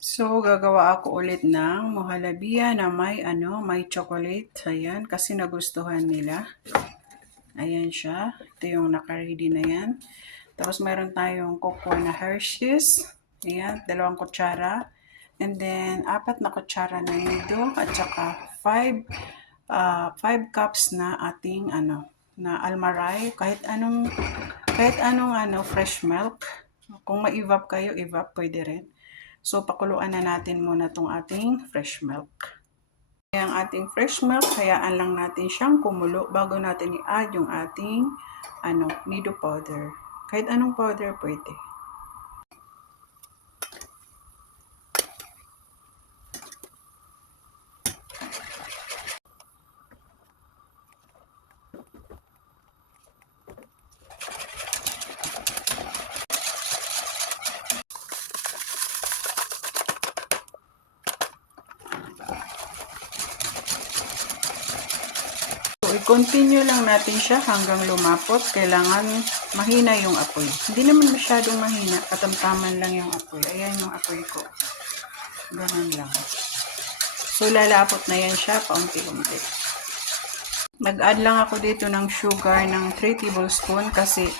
So, gagawa ako ulit ng mohalabia na may chocolate. Ayan, kasi nagustuhan nila. Ayan siya. Ito yung naka-ready na yan. Tapos, meron tayong cocoa na Hershey's. Ayan, 2 kutsara. And then, 4 na kutsara na nido. At saka, 5 cups na ating, na almaray. Kahit anong fresh milk. Kung ma-evap kayo, evap, pwede rin. So, pakuluan na natin muna itong ating fresh milk. Ang ating fresh milk, hayaan lang natin siyang kumulo bago natin i-add yung ating nido powder. Kahit anong powder pwede. So, i-continue lang natin siya hanggang lumapot. Kailangan mahina yung apoy. Hindi naman masyadong mahina. Katamtaman lang yung apoy. Ayan yung apoy ko. Ganun lang. So, lalapot na yan siya paunti-unti. Nag-add lang ako dito ng sugar ng 3 tablespoon kasi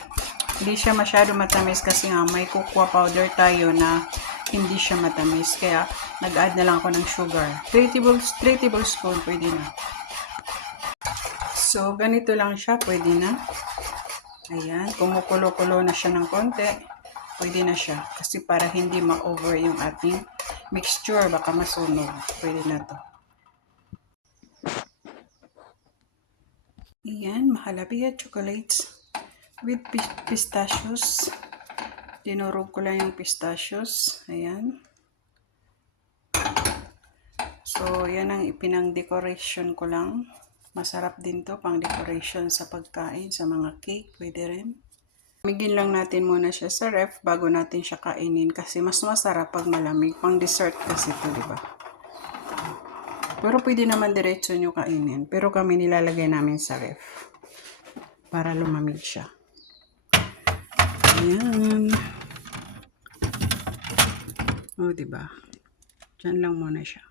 hindi siya masyado matamis kasi nga may cocoa powder tayo na hindi siya matamis. Kaya, nag-add na lang ako ng sugar. 3 tablespoon, pwede na. So, ganito lang siya, pwede na. Ayan, kumukulo-kulo na siya ng konti, pwede na siya. Kasi para hindi ma-over yung ating mixture, baka masunog. Pwede na to. Ayan, Mahalabia chocolates with pistachios. Dinurog ko lang yung pistachios. Ayan. So, yan ang ipinang decoration ko lang. Masarap din to pang decoration sa pagkain, sa mga cake, pwede rin. Lamigin lang natin muna siya sa ref bago natin siya kainin kasi mas masarap pag malamig. Pang dessert kasi to, di ba? Pero pwede naman diretso nyo kainin. Pero kami nilalagay namin sa ref para lumamig siya. Ayan. O, di ba? Diyan lang muna siya.